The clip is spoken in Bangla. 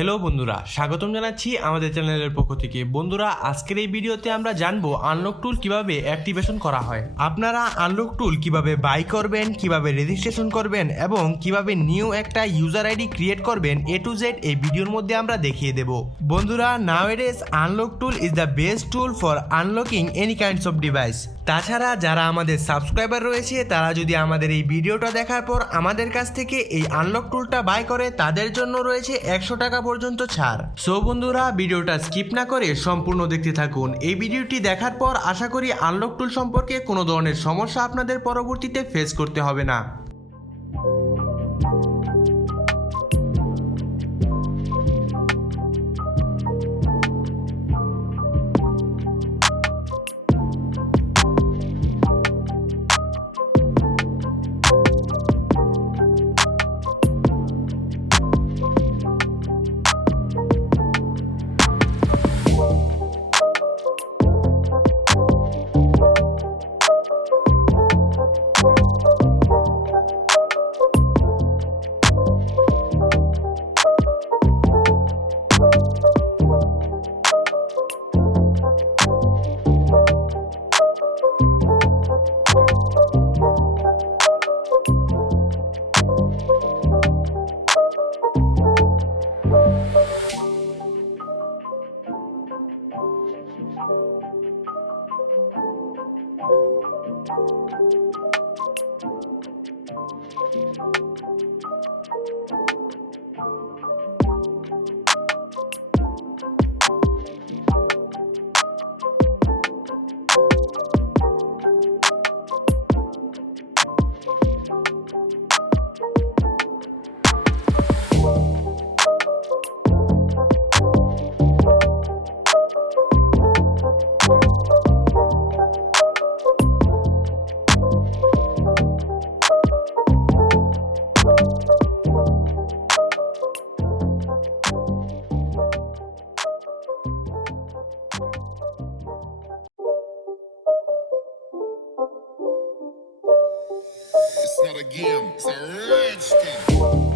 হ্যালো বন্ধুরা, স্বাগতম জানাচ্ছি আমাদের চ্যানেলের পক্ষ থেকে। বন্ধুরা, আজকের এই ভিডিওতে আমরা জানবো আনলক টুল কিভাবে অ্যাক্টিভেশন করা হয়। আপনারা আনলক টুল কিভাবে বাই করবেন, কিভাবে রেজিস্ট্রেশন করবেন এবং কিভাবে নিউ একটা ইউজার আইডি ক্রিয়েট করবেন, এ টু জেড এই ভিডিওর মধ্যে আমরা দেখিয়ে দেব। বন্ধুরা, নাওএডেজ unlock tool is the best tool for unlocking any kinds of device. তাছাড়া যারা আমাদের সাবস্ক্রাইবার রয়েছে তারা যদি আমাদের এই ভিডিওটা দেখার পর আমাদের কাছ থেকে এই আনলক টুলটা বাই করে, তাদের জন্য রয়েছে 100 টাকা পর্যন্ত ছাড়। সো বন্ধুরা, ভিডিওটা স্কিপ না করে সম্পূর্ণ দেখতে থাকুন। এই ভিডিওটি দেখার পর আশা করি আনলক টুল সম্পর্কে কোনো ধরনের সমস্যা আপনাদের পরবর্তীতে ফেস করতে হবে না। It's not a game, it's a rich thing.